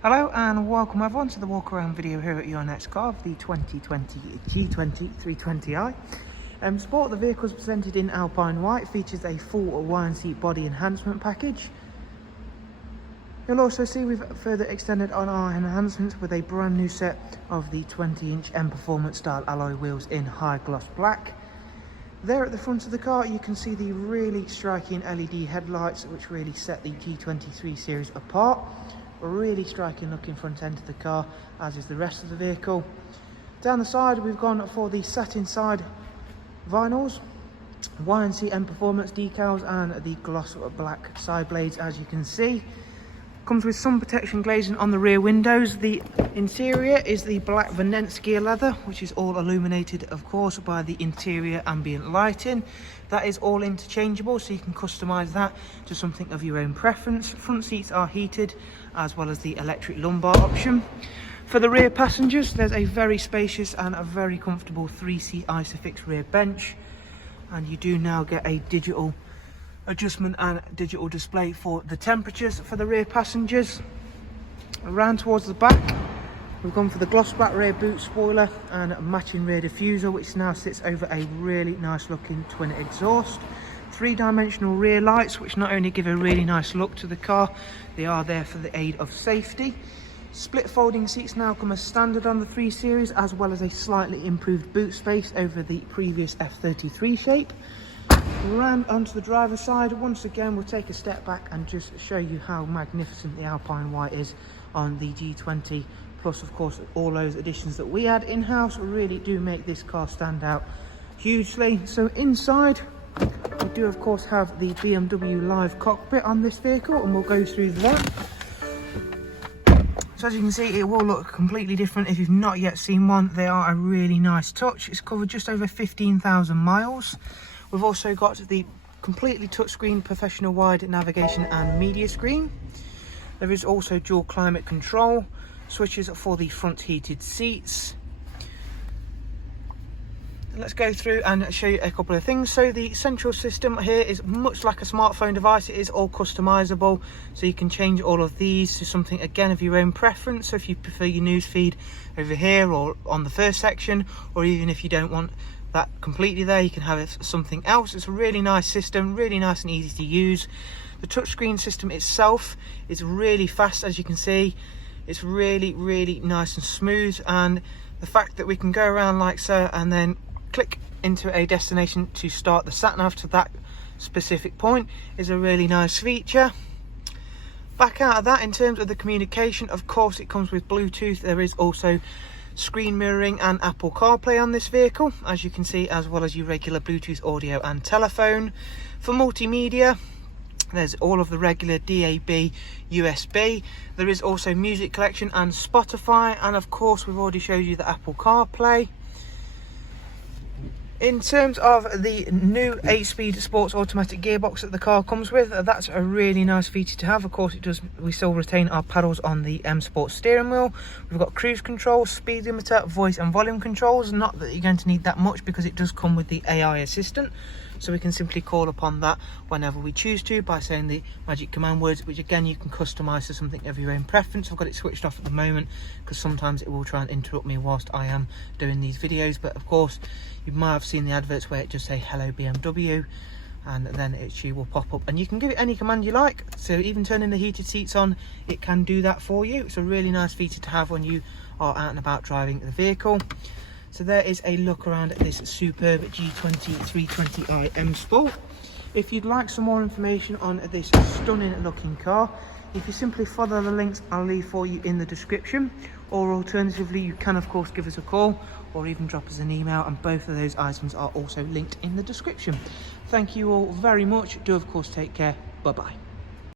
Hello and welcome everyone to the walk around video here at your next car of the 2020 G20 320i. M Sport, the vehicle is presented in Alpine white, features a full YNC body enhancement package. You'll also see we've further extended on our enhancements with a brand new set of the 20-inch M Performance style alloy wheels in high gloss black. There at the front of the car you can see the really striking LED headlights which really set the G20 3 Series apart. A really striking looking front end of the car, as is the rest of the vehicle. Down the side we've gone for the satin side vinyls, YNC Mperformance decals and the gloss black side blades, as you can see. Comes with sun protection glazing on the rear windows. The interior is the black Venetsky leather, which is all illuminated of course by the interior ambient lighting. That is all interchangeable, so you can customize that to something of your own preference. Front seats are heated, as well as the electric lumbar option. For the rear passengers, there's a very spacious and a very comfortable 3-seat Isofix rear bench, and you do now get a digital adjustment and digital display for the temperatures for the rear passengers. Around towards the back, we've gone for the gloss black rear boot spoiler and a matching rear diffuser, which now sits over a really nice looking twin exhaust. 3-dimensional rear lights, which not only give a really nice look to the car, they are there for the aid of safety. Split folding seats now come as standard on the 3 Series, as well as a slightly improved boot space over the previous F33 shape. Round onto the driver's side, once again we'll take a step back and just show you how magnificent the Alpine white is on the G20, plus of course all those additions that we had in-house really do make this car stand out hugely. So inside we do of course have the BMW Live Cockpit on this vehicle, and we'll go through that. So as you can see, it will look completely different if you've not yet seen one. They are a really nice touch. It's covered just over 15,000 miles. We've also got the completely touchscreen professional wide navigation and media screen. There is also dual climate control, switches for the front heated seats. Let's go through and show you a couple of things. So the central system here is much like a smartphone device. It is all customizable, so you can change all of these to something again of your own preference. So if you prefer your news feed over here or on the first section, or even if you don't want that completely there, you can have it something else. It's a really nice system, really nice and easy to use. The touchscreen system itself is really fast, as you can see. It's really nice and smooth, and the fact that we can go around like so and then click into a destination to start the sat nav to that specific point is a really nice feature. Back out of that, in terms of the communication, of course it comes with Bluetooth. There is also screen mirroring and Apple CarPlay on this vehicle, as you can see, as well as your regular Bluetooth audio and telephone. For multimedia, there's all of the regular DAB, USB. There is also music collection and Spotify, and of course we've already showed you the Apple CarPlay. In terms of the new 8-speed sports automatic gearbox that the car comes with, that's a really nice feature to have. Of course it does, we still retain our paddles on the M Sport steering wheel. We've got cruise control, speed limiter, voice and volume controls. Not that you're going to need that much, because it does come with the AI assistant, so we can simply call upon that whenever we choose to by saying the magic command words, which again you can customize to something of your own preference. I've got it switched off at the moment because sometimes it will try and interrupt me whilst I am doing these videos, but of course you might have seen the adverts where it just say hello BMW, and then it will pop up and you can give it any command you like. So even turning the heated seats on, it can do that for you. It's a really nice feature to have when you are out and about driving the vehicle. So there is a look around at this superb G20 320i M Sport. If you'd like some more information on this stunning looking car, if you simply follow the links I'll leave for you in the description, or alternatively you can of course give us a call or even drop us an email, and both of those items are also linked in the description. Thank you all very much. Do of course take care. Bye bye.